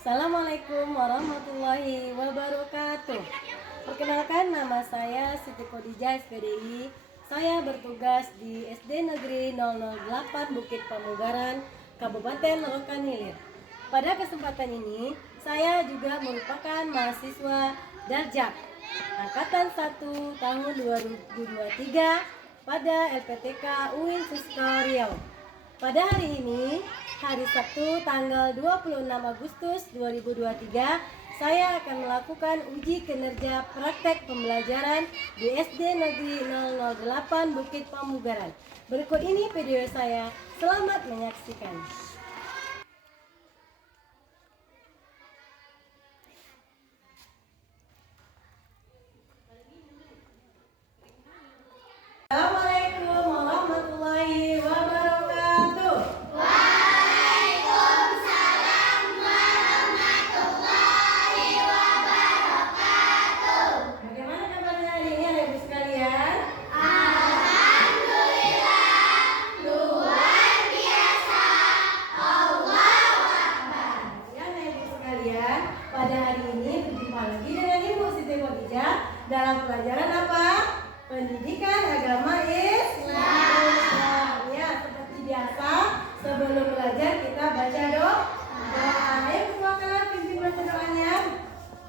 Assalamualaikum warahmatullahi wabarakatuh. Perkenalkan, nama saya Siti Khadijah SPDI. Saya bertugas di SD Negeri 008 Bukit Pamugaran, Kabupaten Rokan Hilir. Pada kesempatan ini, saya juga merupakan mahasiswa Darjak Angkatan 1 tahun 2023 pada LPTK UIN Susto Riau. Pada hari ini, hari Sabtu tanggal 26 Agustus 2023, saya akan melakukan uji kinerja praktek pembelajaran di SD Negeri 008 Bukit Pamugaran. Berikut ini video saya. Selamat menyaksikan. Assalamualaikum warahmatullahi wabarakatuh. Waalaikumsalam warahmatullahi wabarakatuh. Bagaimana kabarnya hari ini, Ibu sekalian? Alhamdulillah, luar biasa. Allahu Akbar. Ya, Ibu sekalian, pada hari ini berjumpa lagi dengan Ibu Siti Khadijah dalam pelajaran apa? Pendidikan agama Islam. Ya, seperti biasa, sebelum belajar kita baca doa. Ayo silakan pimpin baca doanya.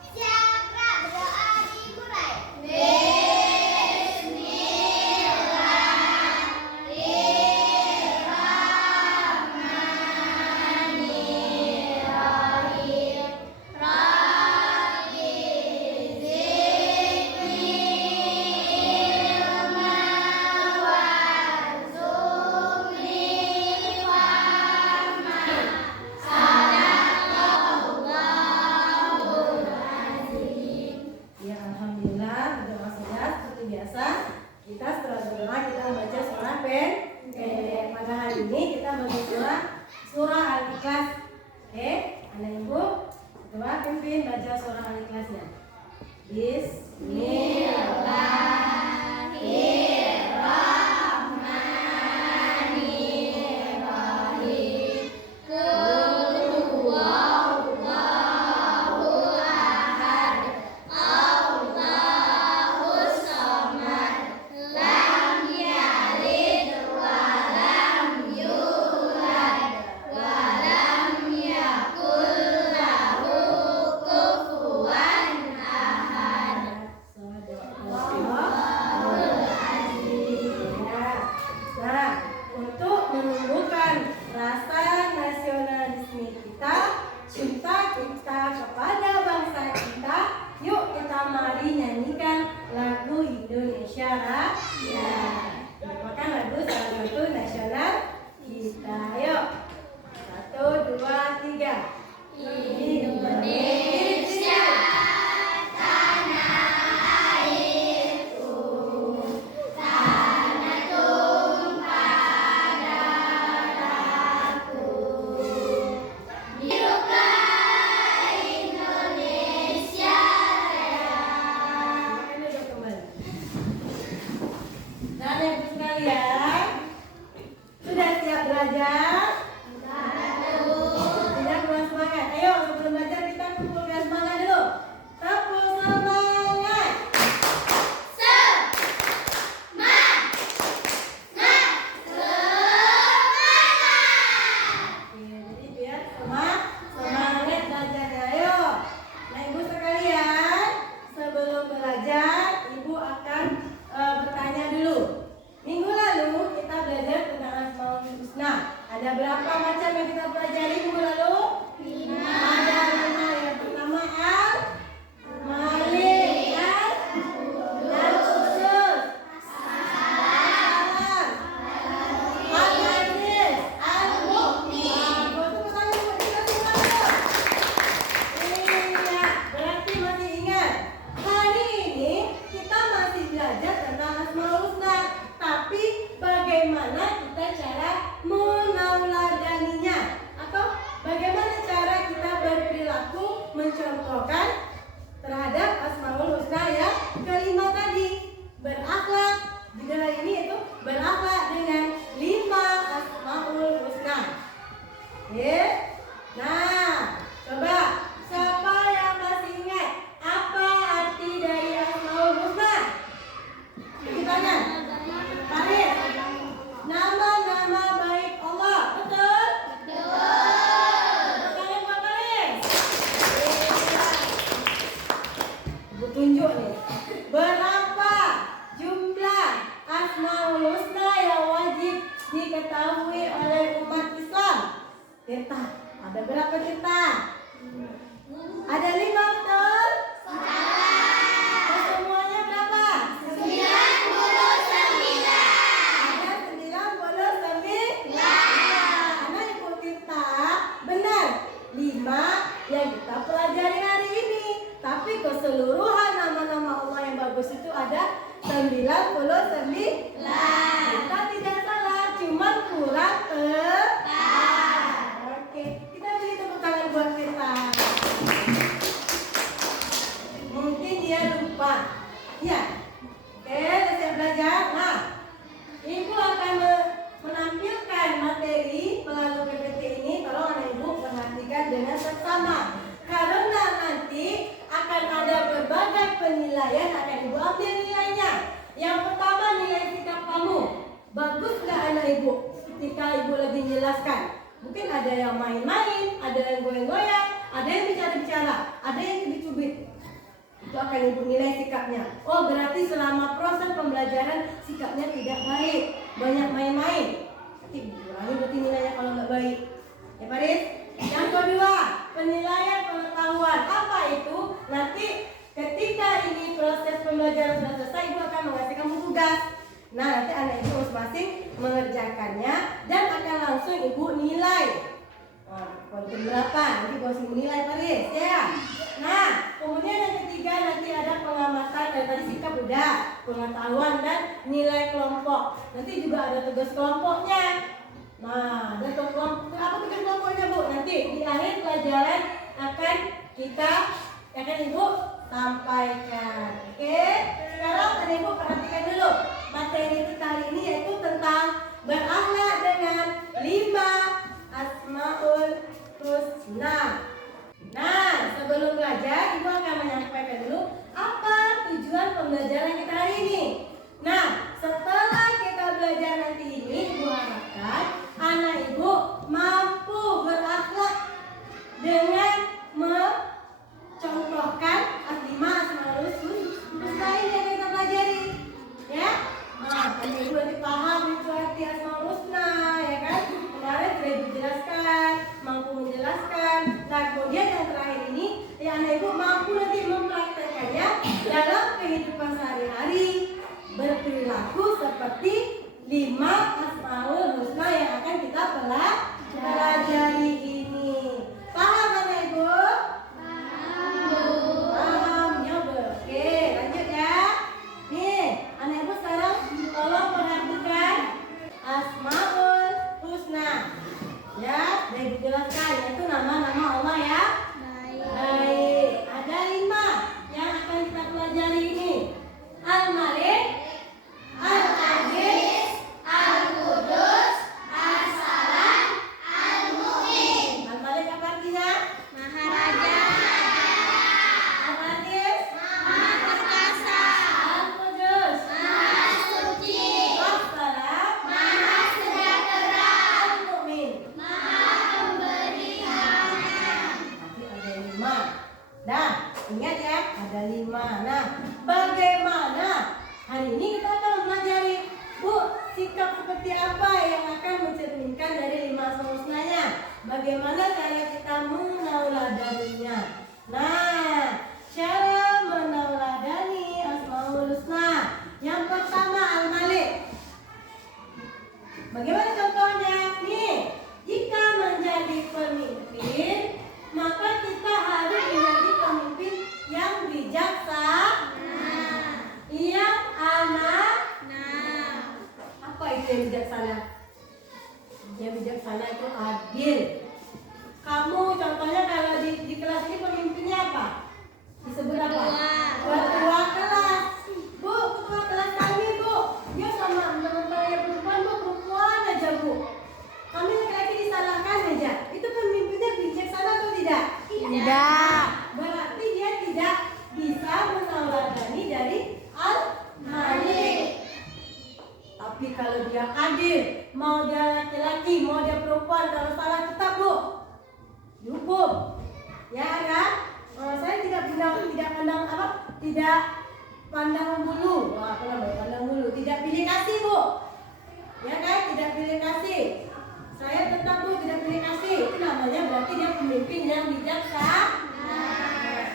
Siapa berdoa dimulai? Bismillahirrahmanirrahim. Rabbi zidni ilma warzuqni fahma. Sadaqallahul azim. Ya, alhamdulillah, berdoa saja seperti biasa. Kita setelah berdoa kita membaca surah pendek. Pada hari ini kita baca surah Al-Ikhlas. Anak Ibu, doa pimpin baca surah Al-Ikhlasnya. Bismillahirrahmanirrahim. Qul huwallahu ahad. Allahus samad. Lam yalid wa lam yulad wa lam yakul lahu kufuwan ahad. Nah, untuk menumbuhkan rasa nasionalisme kita, cinta kita kepada bangsa kita, yuk kita mari nyanyikan lagu Indonesia Raya. Merupakan lagu salah satu nasional kita. Yuk, 1, 2, 3. Indonesia tanah airku, tanah tumpah darahku. Hiduplah Indonesia Raya. Silakan duduk kembali. Dan Ibu sekalian, sudah siap belajar? Tidak kurang semangat. Ayo, sebelum belajar kita kumpulkan semangat dulu. Tepuk semangat. Oke, jadi biar semangat belajarnya. Ayo. Nah, Ibu sekalian, sebelum belajar, Ibu akan bertanya dulu. Minggu lalu kita belajar tentang Asmaul Husna. Ada berapa macam yang kita pelajari minggu lalu? 5. Ada 5. Yang pertama Al-Malik, Al-Khusus, Al-Alam, Al-Aziz, Al-Mu'min. Itu pertanyaan buat kita semua tuh. Iya, berarti masih ingat. Hari ini kita masih belajar tentang Asmaul Husna. Tapi bagaimana kita cara menauladaninya, atau bagaimana cara kita berperilaku mencontohkan terhadap Asmaul Husna yang kelima tadi, berakhlak. Judul ini itu berakhlak dengan 5 Asmaul Husna. Nah, coba keseluruhan nama-nama Allah yang bagus itu ada 99. Kita tidak salah, cuman kurang tepat. Oke, kita beri tepuk tangan buat kita. Mungkin dia lupa. Ya. Oke, udah siap belajar. Nah, Ibu akan menampilkan materi melalui PPT ini. Tolong anak Ibu perhatikan dengan seksama. Karena nanti akan ada berbagai penilaian, akan Ibu ambil nilainya. Yang pertama, nilai sikap kamu. Bagus nggak anak Ibu ketika Ibu lagi menjelaskan? Mungkin ada yang main-main, ada yang goyang-goyang, ada yang bicara-bicara, ada yang cubit-cubit. Itu akan Ibu nilai sikapnya. Oh, berarti selama proses pembelajaran sikapnya tidak baik, banyak main-main. Nanti dikurangi berarti nilainya kalau nggak baik. Ya Faris? Yang kedua, penilaian pengetahuan. Apa itu? Nanti ketika ini proses pembelajaran sudah selesai, Ibu akan mengasih kamu tugas. Nah, nanti anak Ibu masing-masing mengerjakannya dan akan langsung Ibu nilai. Konten berapa? Nanti Ibu harus menilai Faris, ya. Nah, kemudian yang ketiga nanti ada pengamatan. Tadi sikap udah, pengetahuan dan nilai kelompok. Nanti juga ada tugas kelompoknya. Nah, dan kelompok apa tugas kelompoknya Bu? Nanti di akhir pelajaran akan Ibu sampaikan. Oke? Sekarang anak Ibu perhatikan dulu. Materi kita hari ini yaitu tentang berakhlak dengan 5 Asmaul Husna. Nah, sebelum belajar, Ibu akan menyampaikan dulu apa tujuan pembelajaran kita hari ini. Nah, setelah kita belajar nanti ini, Ibu harapkan anak Ibu mampu berakhlak dengan mencontohkan as-5 Asmaul Husna ini yang kita pelajari. Ya, nah, anak Ibu nanti paham itu arti Asmaul Husna, ya kan? Kemarin sudah dijelaskan, mampu menjelaskan. Nah, kemudian yang terakhir ini, ya anak Ibu mampu nanti mempraktekkannya dalam kehidupan sehari-hari, berperilaku seperti 5 Asmaul Husna yang akan kita pelajari ini. Paham anak Ibu? Paham, ya oke, lanjut ya. Nih, anak Ibu sekarang tolong perhatikan Asmaul Husna. Ya, saya dijelaskan yaitu nama-nama Allah ya. Baik. Ada 5 yang akan kita pelajari ini. Al-Malik, Al-Aziz, Al-Qudus, As-Salam, Al-Mu'min. Al-Malik apa artinya? Maharaja, Al-Aziz, Maha Perkasa, Al-Qudus, Maha Suci, As-Salam, Maha Sejahtera, Al-Mu'min. Maha Pemberi Keamanan. Nanti ada 5. Nah, ingat ya, ada 5. Nah, bagaimana hari ini kita akan mempelajari, Bu, sikap seperti apa yang akan mencerminkan dari 5 Asmaul Husnanya? Bagaimana cara kita menauladaninya? Nah, cara menauladani Asmaul Husna. Yang pertama Al-Malik. Bagaimana contohnya? Nih, jika menjadi pemimpin, maka kita harus menjadi pemimpin yang bijaksana, yang anak. Apa itu yang bijaksana? Yang bijaksana itu adil. Kamu contohnya kalau di kelas ini pemimpinnya apa? Disebut apa? Ketua kelas. Bu, ketua kelas kami Bu, dia sama teman-teman yang perempuan Bu, perempuan aja Bu. Kami laki-laki disalahkan aja. Itu pemimpinnya bijaksana atau tidak? Tidak. Berarti dia tidak bisa menauladani dari Al-Malik. Tapi kalau dia adil, mau dia laki-laki, mau dia perempuan, kalau salah tetap Bu dihukum. Ya kan? Saya tidak pandang bulu. Wah, apa namanya? Pandang bulu. Tidak pilih kasih Bu. Ya kan? Tidak pilih kasih. Saya tetap Bu tidak pilih kasih. Itu namanya berarti dia pemimpin yang bijaksana.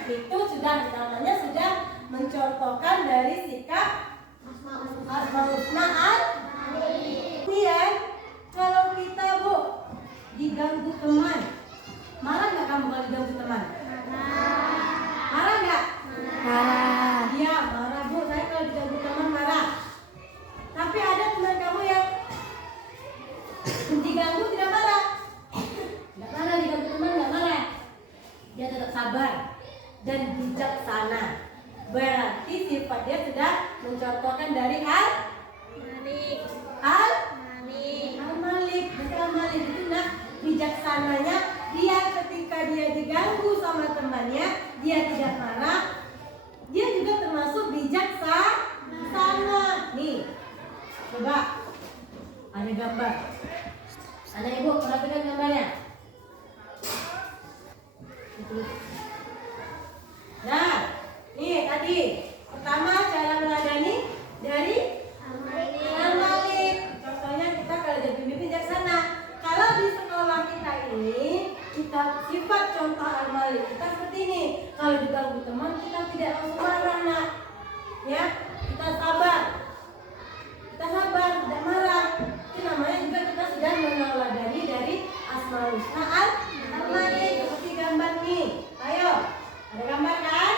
Itu namanya sudah mencontohkan dari sikap Asmaul Husna. Kemudian kalau kita Bu diganggu teman, marah nggak kamu kalau diganggu teman? Marah nggak? sabar dan bijaksana. Berarti sifat dia sudah mencontohkan dari Malik. Al-Malik. Berarti Al-Malik itu bijaksananya dia ketika dia diganggu sama temannya, dia tidak marah. Dia juga termasuk bijaksana. Nih, coba ada gambar. Anak ibu perhatikan gambarnya. Nah, nih tadi pertama cara meladani dari Al-Malik. Contohnya kita kalau jadi pemimpin bijaksana. Kalau di sekolah kita ini, kita sifat contoh Al-Malik kita seperti ini. Kalau diganggu teman, kita tidak langsung marah, nak. Ya, kita sabar, tidak marah. Itu namanya juga kita sudah meneladani dari Asmaul Husna Al-Malik. Seperti gambar nih. Ayo, ada gambar kan?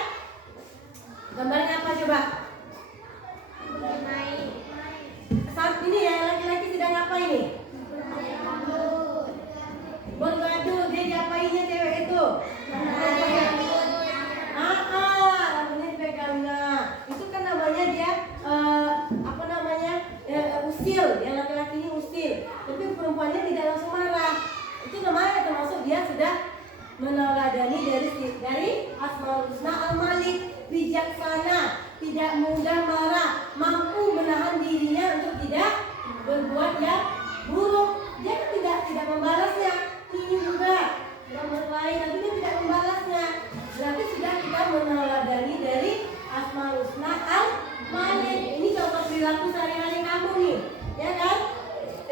Gambarnya apa coba? Saat ini ya laki-laki sedang apa ini? Bergadu. Dia diapainnya cewek itu? Rambutnya dipegangnya. Itu kan namanya dia usil. Yang laki-laki ini usil. Tapi perempuannya tidak langsung marah. Itu namanya termasuk dia sudah meneladani dari Asmaul Husna Al-Malik. Bijaksana, tidak mudah marah, mampu menahan dirinya untuk tidak berbuat yang buruk. Dia kan tidak membalasnya. Ini juga nomor lain, tapi dia tidak membalasnya. Berarti sudah kita meneladani dari Asmaul Husna Al-Malik. Ini contoh perilaku sehari-hari kamu nih, ya kan?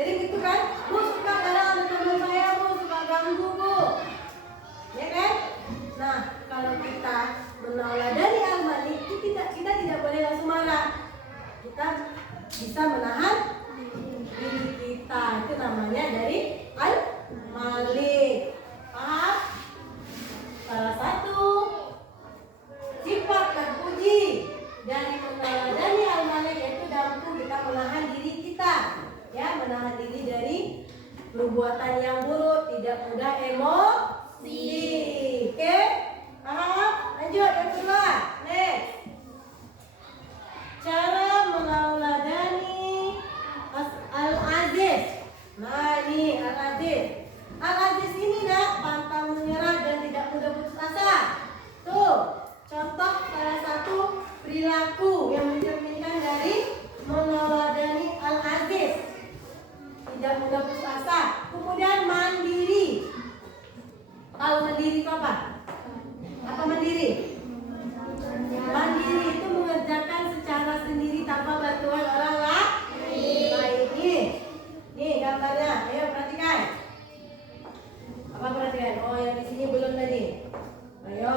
Jadi gitu kan, Bu suka kadang ada teman saya, Bu suka ganggu, Bu, ya kan? Nah, kalau kita meneladani Al-Malik, kita tidak boleh langsung marah. Kita bisa menahan diri kita. Itu namanya dari Al-Malik. Paham? Salah satu sifat terpuji dari meneladani Al-Malik yaitu mampu kita menahan diri kita, ya, menahan diri dari perbuatan yang buruk, tidak mudah emosi. Oke? Paham? Lanjut yang kedua. Next. Cara meneladani Al-Aziz. Nah, ini Al-Aziz. Al-Aziz ini pantang menyerah dan tidak mudah putus asa. Tuh, contoh salah satu perilaku yang mencerminkan dari meneladani Al-Aziz. Tidak mudah putus asa. Kemudian mandiri. Kalau mandiri itu apa? Apa mandiri? Mandiri itu mengerjakan secara sendiri tanpa bantuan orang lain. Nih gambarnya, ayo perhatikan. Apa perhatikan? Oh, yang di sini belum tadi. Ayo,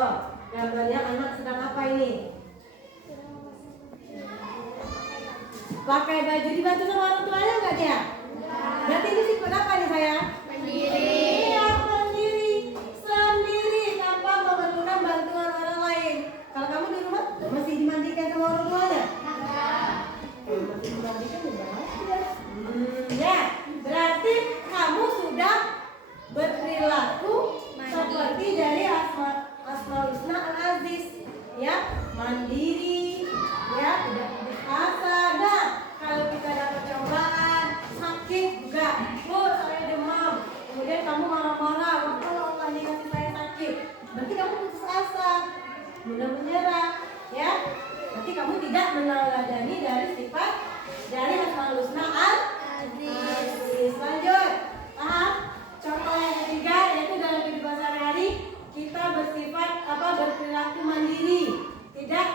gambarnya anak sedang apa ini? Pakai baju dibantu sama orang tuanya nggak dia? Berarti ini sifat apa nih saya? Mandiri. Iya, mandiri. Sendiri tanpa memerlukan bantuan orang lain. Kalau kamu di rumah masih dimandikan sama orang tuanya? Masih dimandikan juga ya. Ya, berarti kamu sudah berperilaku seperti dari Asmaul Husna Al-Aziz, ya, mandiri, ya, tidak putus asa. Nah, kalau kita dapat cobaan, sakit juga, saya demam, kemudian kamu marah-marah, kalau Allah ini kasih saya sakit, berarti kamu putus asa, mudah menyerah, ya. Berarti kamu tidak meneladani dari sifat dari Asmaul Husna Al-Aziz. Lanjut, paham? Contoh yang ketiga yaitu dalam kehidupan sehari-hari kita berperilaku mandiri, tidak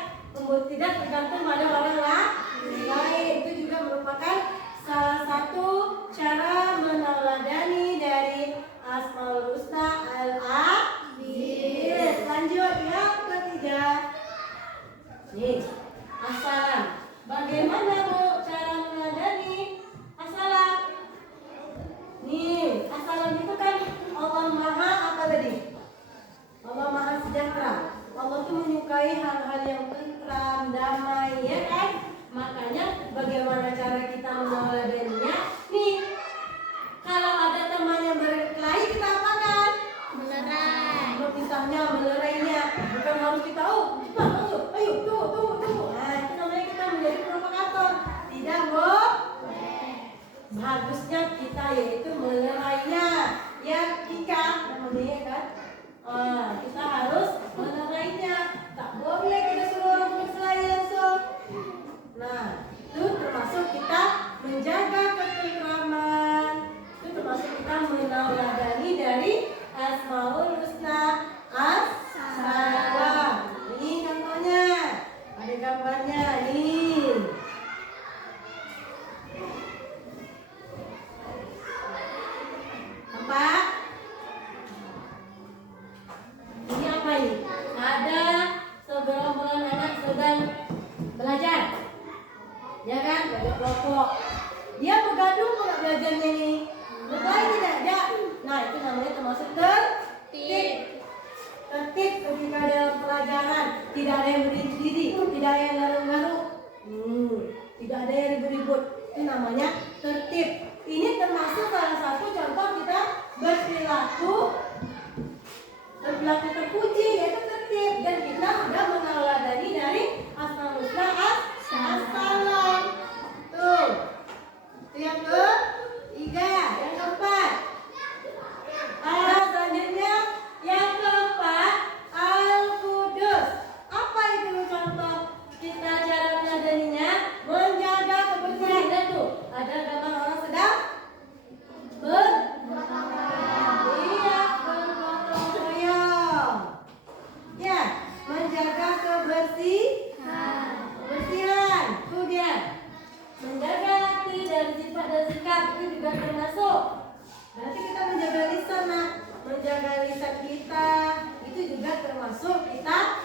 tergantung pada orang lain. Itu juga merupakan salah satu cara meneladani dari Asmaul Husna Al-Aziz. Lanjut yang ketiga. Nih, assalam. Bagaimana Bu cara meneladani assalam? Nih, assalam itu kan Allah Maha apa tadi? Allah Maha sejahtera. Allah tuh menyukai hal-hal yang tentram, damai, ya kan? Makanya bagaimana cara kita meneladaninya? Nih, kalau ada teman yang berkelahi kita apakan? Melerai. Misalnya melerainya. ada kelompok. Dia bergaduh nggak belajarnya nih? Berkelahi tidak ada. Nah itu namanya termasuk tertib. Tertib ketika dalam pelajaran, tidak ada yang berdiri, tidak ada yang garuk-garuk, tidak ada yang ribut-ribut. Itu namanya tertib. Ini termasuk salah satu contoh kita berperilaku terpuji, yaitu tertib. Dan kita sudah meneladani dari Asmaul Husna as-salam. Tuh. Itu yang ketiga, yang keempat. Selanjutnya yang keempat, Al-Qudus. Apa itu contoh kita cara meladaninya? Menjaga kebersihan. Dan tuh ada gambar orang sedang bergotong royong. Ya, menjaga kebersihan. Tuh dia. Menjaga hati dan sifat dan sikap itu juga termasuk. Nanti kita menjaga lisan, nah. Menjaga lisan kita itu juga termasuk kita.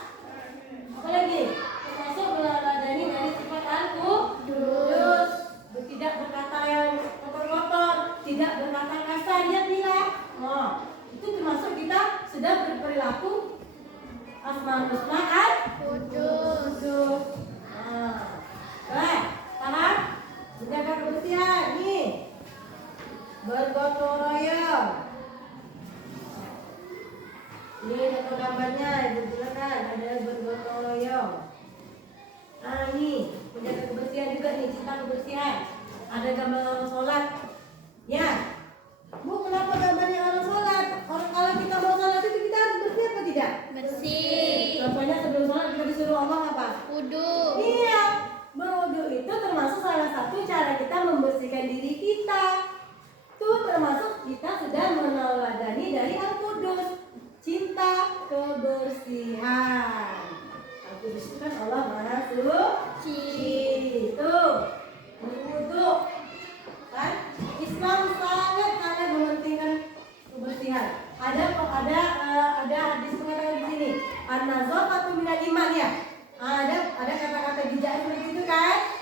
Apa lagi? Termasuk meneladani dari sifat Al-Qudus. Tidak berkata yang kotor-kotor, tidak berkata kasar, ya tidak. Oh, itu termasuk kita sudah berperilaku Asmaul Husna al-Qudus. Baik, paham? Menjaga kebersihan nih. Bergotong royong. Ini ada gambarnya, Ibu silakan. Ada bergotong royong. Nah ini menjaga kebersihan juga nih, cinta kebersihan. Ada gambar orang sholat. Ya, Bu, kenapa gambarnya orang sholat? Orang kalau kita mau sholat itu kita harus bersih apa tidak? Bersih. Contohnya sebelum sholat kita disuruh ngomong apa? Wudu. Iya, berwudu itu termasuk salah satu cara kita membersihkan diri kita. Itu termasuk kita sudah meneladani dari Al-Qudus, cinta kebersihan. Al-Qudus itu kan Allah Maha Suci. Itu berwudu kan? Islam sangat mementingkan kebersihan. Ada hadis mengatakan di sini, an-nazafatu minal iman ya. Ada kata-kata bijak seperti itu kan?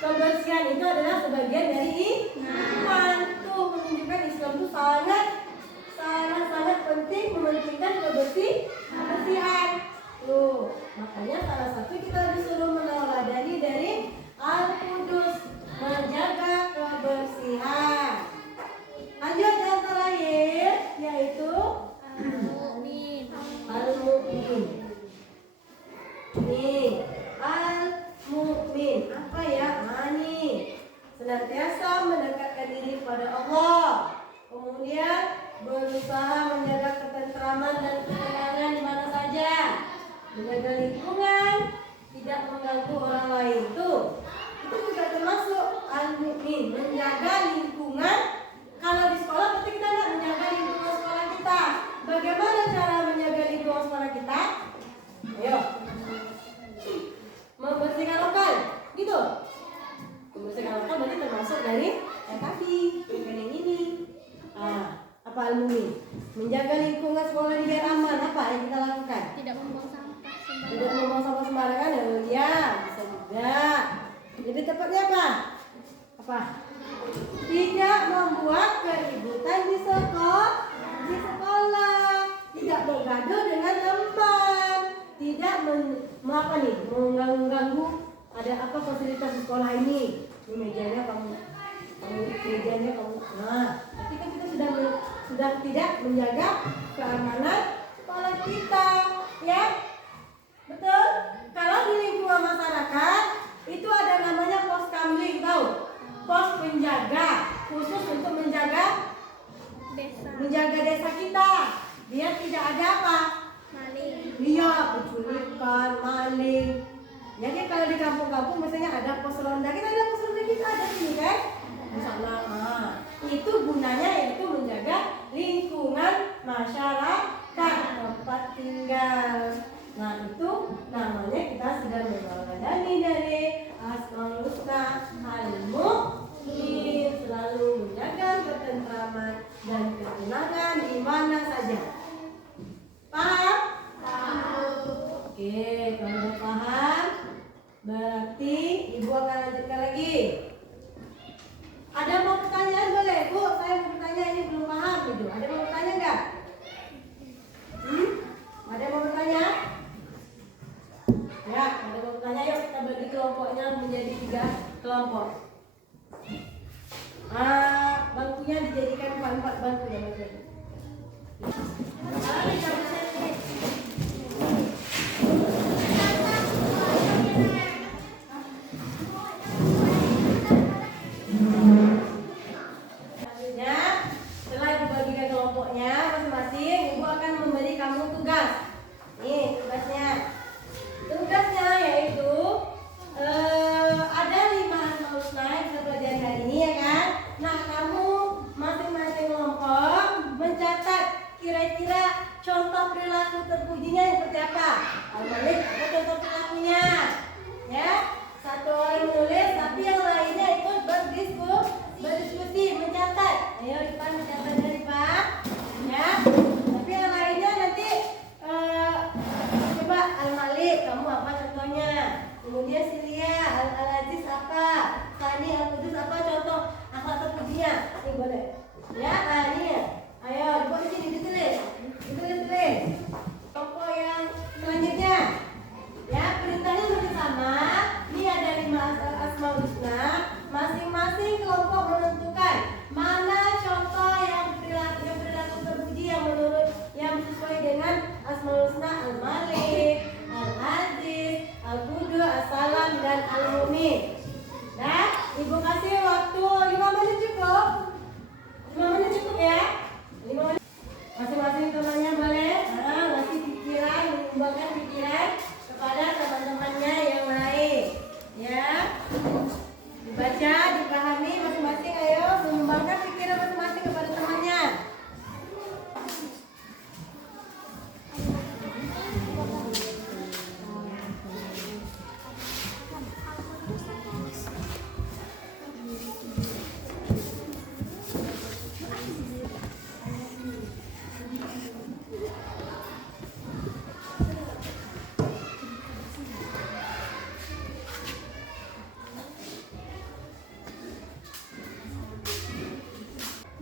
Kebersihan itu adalah sebagian dari iman. Tuh menunjukkan Islam itu sangat penting mementingkan kebersihan. Tuh, makanya salah satu kita disuruh meneladani dari Al-Qudus, menjaga kebersihan. Lanjut yang terakhir yaitu Al-Mu'min. Al-Mu'min. Nih, Al-Mu'min apa ya? Nih, senantiasa mendekatkan diri pada Allah, kemudian berusaha menjaga ketentraman dan ketenangan di mana saja, menjaga lingkungan, tidak mengganggu orang lain. Tuh, itu juga termasuk Al-Mu'min, menjaga lingkungan. Kalau di sekolah berarti kita tidak menjaga lingkungan sekolah kita. Bagaimana cara menjaga lingkungan sekolah kita? Ayo, membersihkan lokal, gitu. Membersihkan lokal berarti termasuk dari yang tadi, yang ini. Apa Al-Mu'min? Menjaga lingkungan sekolah ini biar aman. Apa yang kita lakukan? Tidak membuang sampah sembarangan. Tidak membuang sampah sembarangan. Ya, bisa juga. Lebih tepatnya apa? Apa? Tidak membuat keributan di sekolah. Tidak bergaduh dengan teman. Tidak mengganggu. Ada apa fasilitas di sekolah ini? Ini mejanya kamu. Nah, ketika kita sudah tidak menjaga keamanan sekolah kita, ya, betul. Kalau di lingkungan masyarakat itu ada namanya pos kamling, tahu? Pos penjaga khusus untuk menjaga desa kita, biar tidak ada apa? Maling. Iya, penculikan, maling. Jadi kalau di kampung-kampung misalnya ada pos ronda, kita ada sini kan? Misalnya, itu gunanya yaitu menjaga lingkungan masyarakat tempat tinggal. Nah itu namanya kita sudah meneladani dari Asmaul Husna Al-Mu'min, selalu menjaga ketentraman dan ketenangan di mana saja. Paham? Paham. Oke, kalau udah paham berarti Ibu akan lanjut kelompok. Bangkunya dijadikan 4 bangku ya Mas. Selanjutnya, setelah ibu bagikan kelompoknya masing-masing, ibu akan memberi kamu tugas. Nih tugasnya. Tugasnya yaitu ada 5 asmaul husna yang kita pelajari hari ini ya kan. Nah kamu masing-masing kelompok mencatat kira-kira contoh perilaku terpujinya yang seperti apa. Al-Malik apa contoh perilakunya? Ya, satu orang menulis tapi yang lainnya ikut berdiskusi, mencatat. Ayo Ipan mencatat dari Pak. Ya, tapi yang lainnya nanti coba Al-Malik kamu apa contohnya? Kemudian Silia, Al-Aziz apa? Sani, Al-Qudus apa contoh akhlak terpujinya? Ini boleh. Ya, ini ya. Ayo dibuat di sini ditulis. Ditulis. Kelompok yang selanjutnya. Ya, perintahnya masih sama. Ini ada 5 asmaul husna. Masing-masing kelompok menentukan mana contoh yang perilaku terpuji yang menurut yang sesuai dengan asmaul husna Al-Malik, Al-Aziz, Al-Qudus, As-Salam dan Al-Mu'min. Nah, ibu kasih waktu 5 menit cukup. 5 menit cukup ya. 5 menit. Masing-masing temannya boleh ngasih pikiran, mengembangkan pikiran kepada teman-temannya yang lain. Ya. Dibaca, dipahami masing-masing, ayo mengembangkan pikiran masing-masing kepada temannya.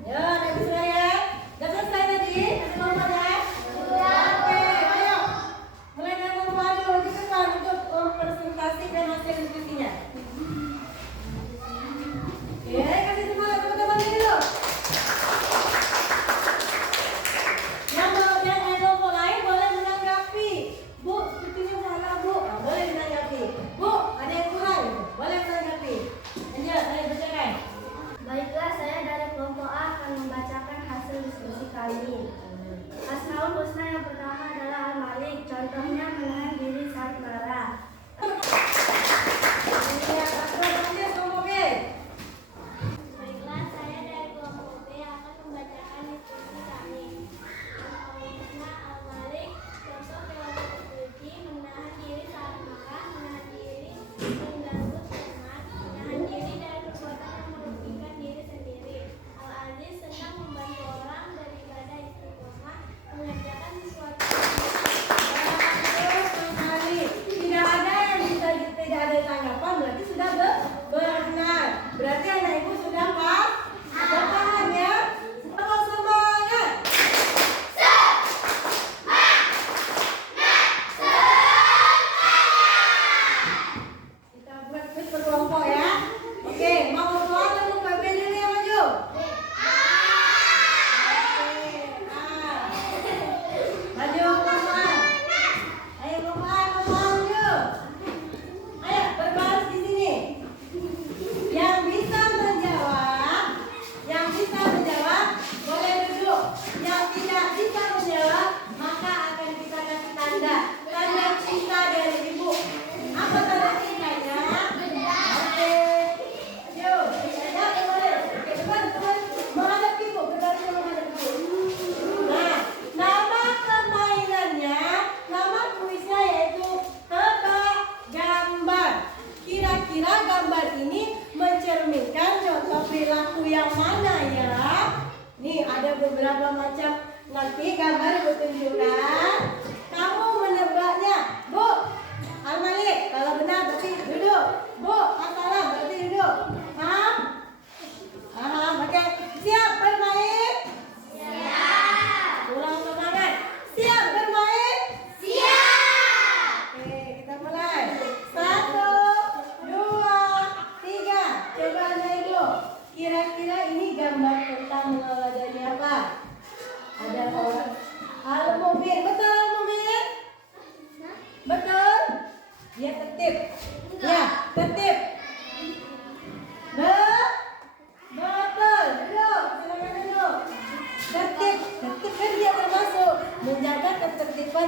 Ya, ada bisa ya? Udah selesai tadi? Ada kelompoknya? Sudah. Oke, ayo. Mulai dari kelompok A dulu ke depan untuk mempresentasikan hasil diskusinya. Oke, kasih semangat teman-teman dulu. Yang kelompok lain boleh menanggapi. Bu, sepertinya salah Bu. Boleh menanggapi. Bu, ada yang kurang? Boleh menanggapi. Lanjut, ayo bacakan. Baiklah, saya dari kelompok A akan membacakan hasil diskusi kami. Asmaul husna yang pertama adalah Al-Malik. Contohnya menahan diri saat marah. Ya, aktor kelompok B. Baiklah, saya dari kelompok B akan membacakan diskusi kami. Asmaul husna Al-Malik. Contoh perilaku terpuji menahan diri saat marah, menahan diri mengganggu teman, menahan diri dari perbuatan yang merugikan diri sendiri. Al-Aziz senang membantu orang, beribadah istiqomah, mengerjakan sesuatu. Terus sekali.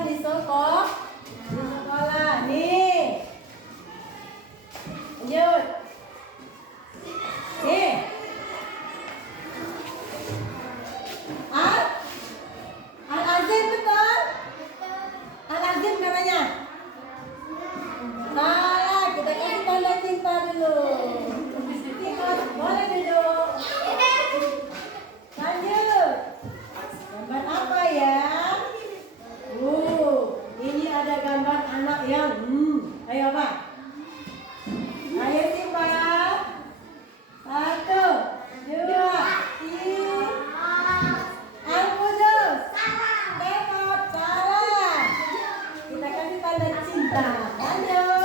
di sekolah. Di sekolah. Nih. Lanjut. Nih. Al-Azim betul? Al-Azim namanya? Salah, kita kasih tanda cinta dulu. Boleh duduk. Lanjut. Gambar apa ya? Ini ada gambar anak yang ayo apa? Ayo simpan. 1, 2, 3. Al-Qudus. Tekot. Salah. Kita kasih tanda cinta. Lanjut.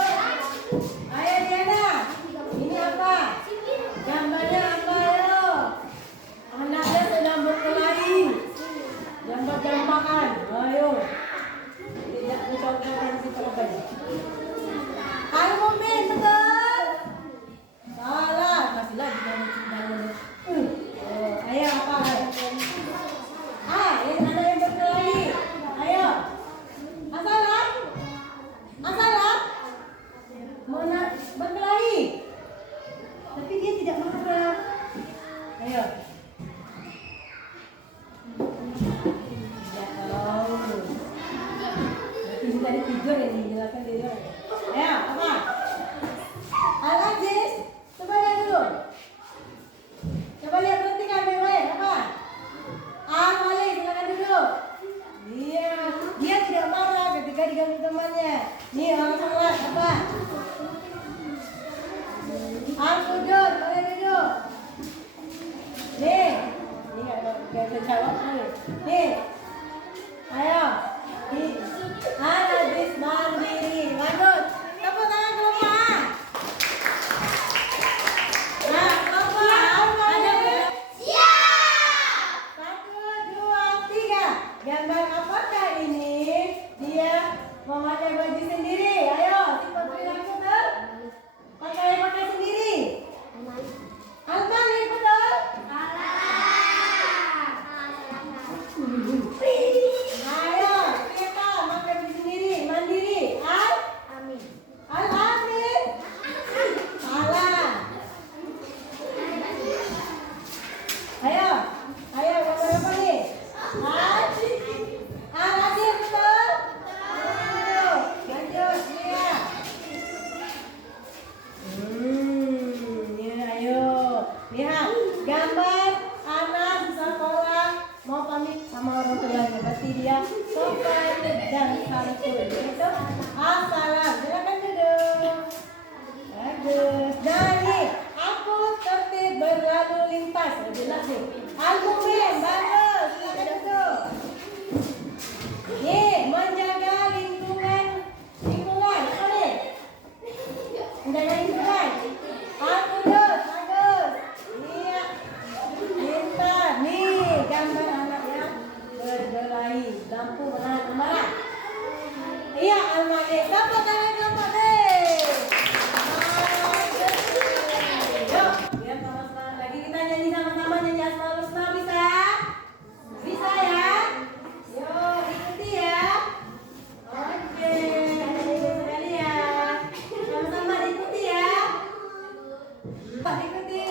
Ayo Diana. Ini apa? Gambarnya apa yo? Anaknya sedang berkelahi. Gambar-gambaran. Ayo. Tidak mencontohkan si korban. Al-Mumin betul? Salah. Kasih lagi tanda cintanya. Ayo apa? Ini anak yang berkelahi. Ayo. Asalah. Asalah. Mana berkelahi? Tapi dia tidak marah. Ayo. Tidak tahu. Berarti ini tadi tidur yang dijelaskan tidur. Ayo, apa? Al-Aziz, coba lihat dulu. Coba lihat perhatikan baik-baik. Apa? Al-Malik, silakan duduk. Dia tidak marah ketika diganggu temannya. Nih orang sholat apa? Al-Qudus, boleh duduk. Nih gak bisa jawab nih. Nih, ayo. Al-Aziz mandiri. Bagus. Tepuk tangan kelompok. Nah, kelompok ada siap. 1, 2, 3. Gambar apakah ini? Dia memakai baju sendiri. Ayo, sifat perilaku betul? Pakai sendiri. Al-Malik betul? Ayo, kita makan sendiri, mandiri. Al-Amin. Salah. Ayo, gambar apa nih? Al-Azim betul? Lanjut, lihat. Ayo, lihat gambar anak di sekolah mau pamit sama orang tuanya. Berarti dia sopan dan santun. Itu assalam. Silakan duduk. Bagus. Dan nih, aku tertib berlalu lintas. Jelas nih. Al-Mumin, bagus. Silakan duduk. Nih, menjaga lingkungan. Apa nih? Menjaga lingkungan. Al-Qudus, bagus. Iya. Pintar. Nih, gambar anak yang berkelahi. Lampu menahan amarah. Iya, Al-Malik. Tepuk tangan kelompok deh. Yuk, biar tambah semangat lagi. Kita nyanyi sama-sama, nyanyi Asmaul Husna. Bisa? Bisa ya? Yuk, ikuti ya. Oke, adik-adik sekalian. Sama-sama diikuti ya. Ikuti.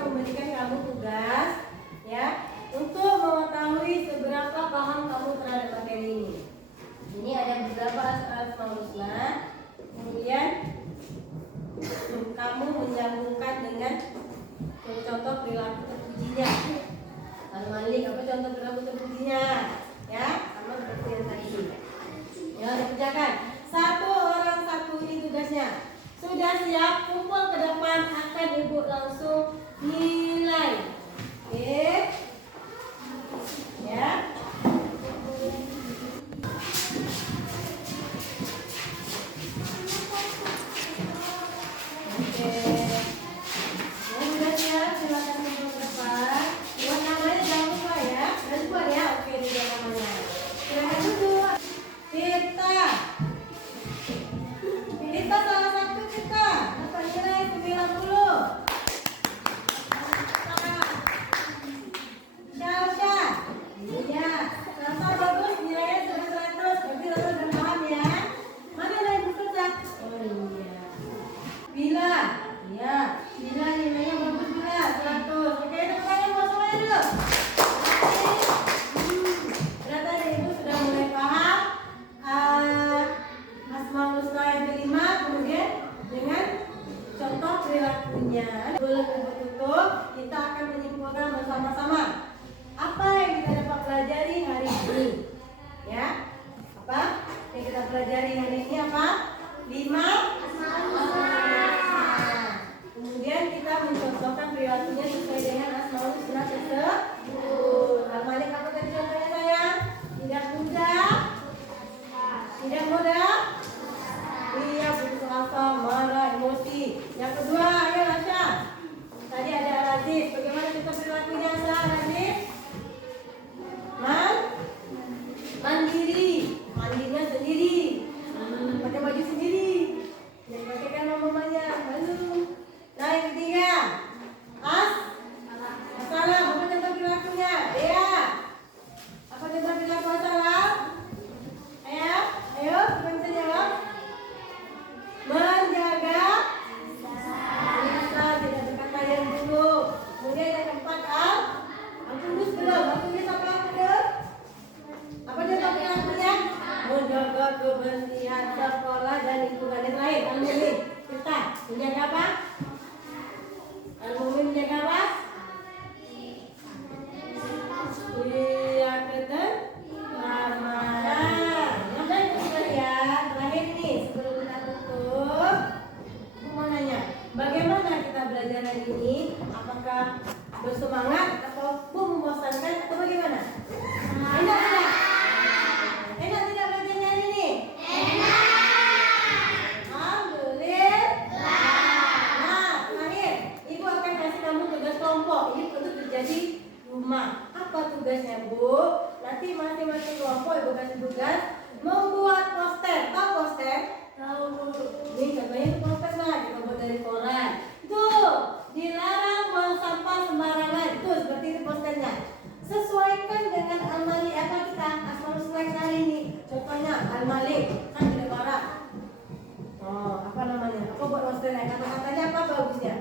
Memberikan kamu tugas ya untuk mengetahui seberapa paham kamu terhadap materi ini. Ini ada beberapa Asmaul Husna. Kemudian kamu menyambungkan dengan contoh perilaku terpujinya. Al-Malik, apa contoh perilaku terpujinya? Ya, sama seperti yang tadi. Ya, dikerjakan. Satu orang satu ini tugasnya. Sudah siap? Kumpul ke depan, akan ibu langsung nilai. Oke? Ya. Oke. Sudah siap? Kemudian yang keempat Al-Qudus belum. Al-Qudus apa Al-Qudus? Apa dia artinya? Menjaga kebersihan sekolah dan lingkungan yang lain. Al-Mumin kita menjaga apa? Al-Mumin menjaga apa? Iya, keteramanan. Yang baik sekalian, terakhir nih sebelum kita tutup, aku mau nanya, bagaimana kita belajar hari ini? Apakah bersemangat atau membosankan atau bagaimana? Enak tidak? Enak tidak belajarnya hari ini? Alhamdulillah. Nah, terakhir, ibu akan kasih kamu tugas kelompok. Ini untuk terjadi rumah. Apa tugasnya, Bu? Nanti masing-masing kelompok ibu kasih tugas membuat poster. Tahu poster? Tahu, Bu. Ini contohnya itu poster lah, kita buat dari koran. Tuh, dilarang buang sampah sembarangan. Tuh, seperti itu posternya. Sesuaikan dengan Al-Malik apa kita asal selek hari ini. Contohnya Al-Malik kan tidak marah. Oh, apa namanya? Apa buat posternya? Kata-katanya apa bagusnya?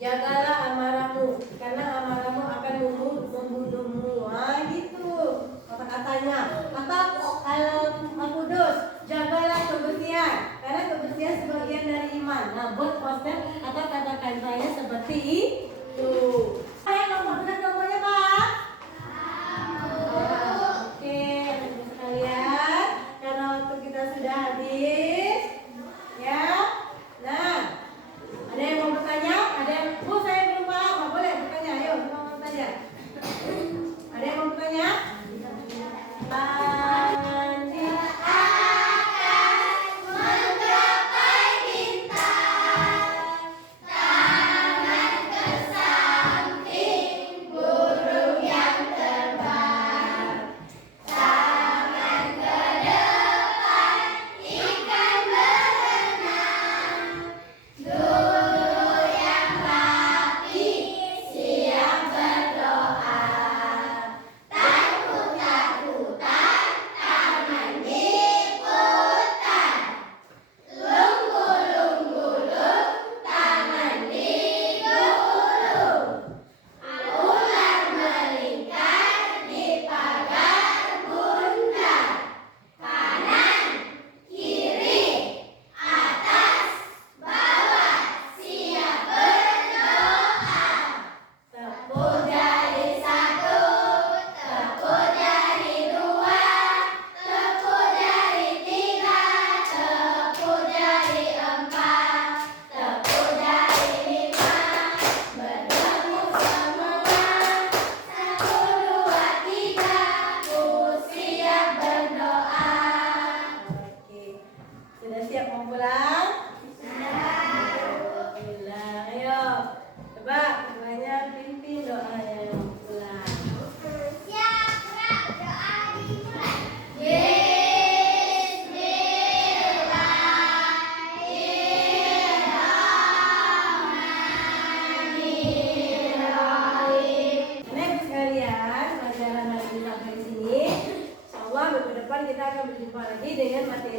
Jagalah amarahmu, karena amarahmu akan membunuhmu. Nah, gitu kata-katanya. Atau Al-Qudus, jagalah kebersihan, karena kebersihan sebagian dari iman. Nah, buat poster atau kata-katanya seperti itu. Ayo nomornya Pak. Oke, teman-teman sekalian, karena waktu kita sudah habis, ya. Nah, ada yang mau bertanya? Ada yang, Bu saya belum paham, boleh bertanya? Ayo, mau bertanya? Ada yang mau bertanya? Sudah siap mau pulang? Alhamdulillah. Ayo, coba semuanya pimpin doanya mau pulang. Siap, gerak, doa dimulai. Baik sekalian, pelajaran hari ini sampai di sini. Insyaallah minggu depan kita akan berjumpa lagi dengan materi